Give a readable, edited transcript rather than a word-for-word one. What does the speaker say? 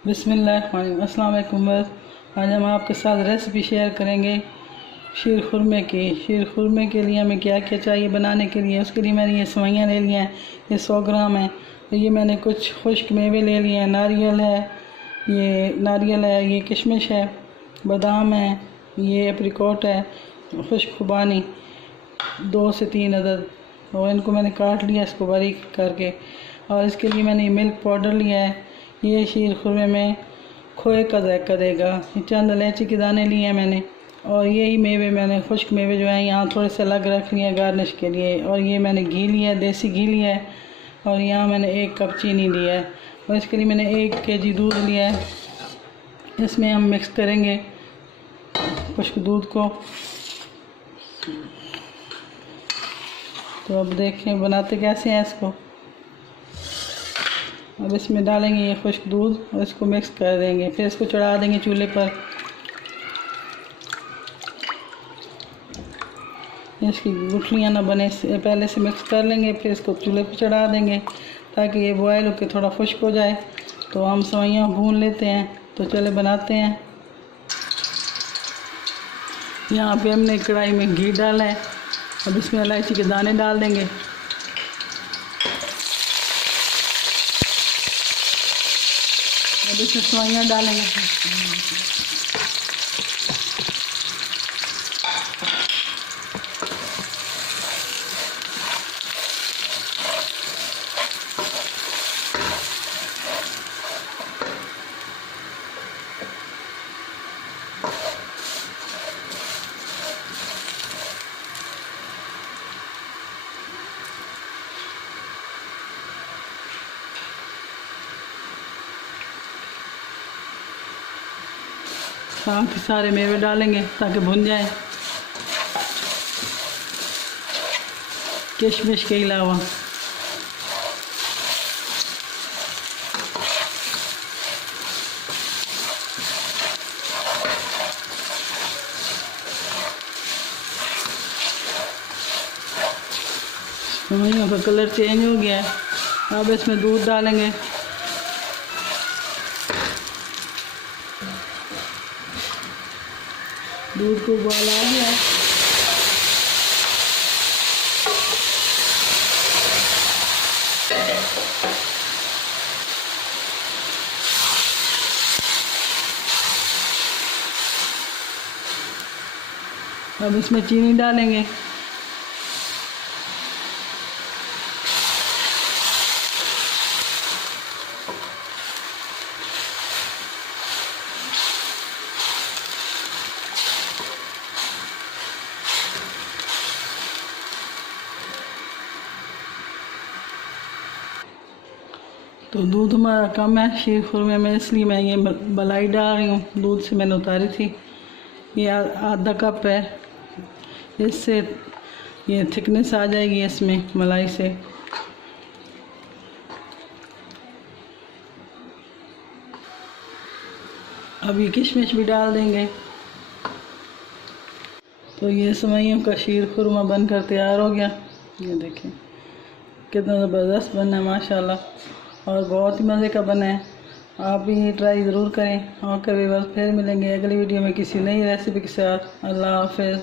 बिस्मिल्लाह अस्सलाम वालेकुम। आज हम आपके साथ रेसिपी शेयर करेंगे शीर खुरमे की। शीर खुरमे के लिए हमें क्या क्या चाहिए बनाने के लिए। उसके लिए मैंने ये सेवइयाँ ले ली हैं, ये 100 ग्राम है। तो ये मैंने कुछ खुश्क मेवे ले लिए हैं, नारियल है, ये किशमिश है, बादाम है, ये एप्रिकॉट है, खुश्क खुबानी 2 से 3 अदद, और इनको मैंने काट लिया इसको बारीक करके। और इसके लिए मैंने मिल्क पाउडर लिया है। ये शीर खुरमे में खोए का जायका देगा। चंद इलायची के दाने लिए हैं मैंने, और यही मेवे मैंने खुश्क मेवे जो हैं यहाँ थोड़े से अलग रख लिए हैं गार्निश के लिए। और ये मैंने घी लिया है, देसी घी लिया है, और यहाँ मैंने 1 कप चीनी लिया है। और इसके लिए मैंने 1 केजी दूध लिया है। इसमें हम मिक्स करेंगे खुश्क दूध को। तो अब देखें बनाते कैसे हैं इसको। अब इसमें डालेंगे ये खुश्क दूध और इसको मिक्स कर देंगे। फिर इसको चढ़ा देंगे चूल्हे पर। इसकी गुठलियाँ ना बने पहले से मिक्स कर लेंगे, फिर इसको चूल्हे पर चढ़ा देंगे ताकि ये बॉयल होकर थोड़ा खुश्क हो जाए। तो हम सेवइयाँ भून लेते हैं। तो चले बनाते हैं। यहाँ पे हमने कढ़ाई में घी डाला है। अब इसमें इलायची के दाने डाल देंगे। अब इसमें सेवइयाँ डालेंगे। काफ़ी सारे मेवे डालेंगे ताकि भुन जाए, किशमिश के अलावा। सेवइयों का कलर चेंज हो गया है। अब इसमें दूध डालेंगे। दूध को उबाल आ गया है। अब इसमें चीनी डालेंगे। तो दूध हमारा कम है शीर खुरमे में, इसलिए मैं ये मलाई डाल रही हूँ। दूध से मैंने उतारी थी। ये आधा कप है। इससे ये थिकनेस आ जाएगी इसमें मलाई से। अब ये किशमिश भी डाल देंगे। तो ये सेवइयों का शीर खुरमा बनकर तैयार हो गया। ये देखें कितना ज़बरदस्त बना है माशाल्लाह, और बहुत ही मज़े का बना है। आप भी ये ट्राई ज़रूर करें। और कभी बस फिर मिलेंगे अगली वीडियो में किसी नई रेसिपी के साथ। अल्लाह हाफ़िज़।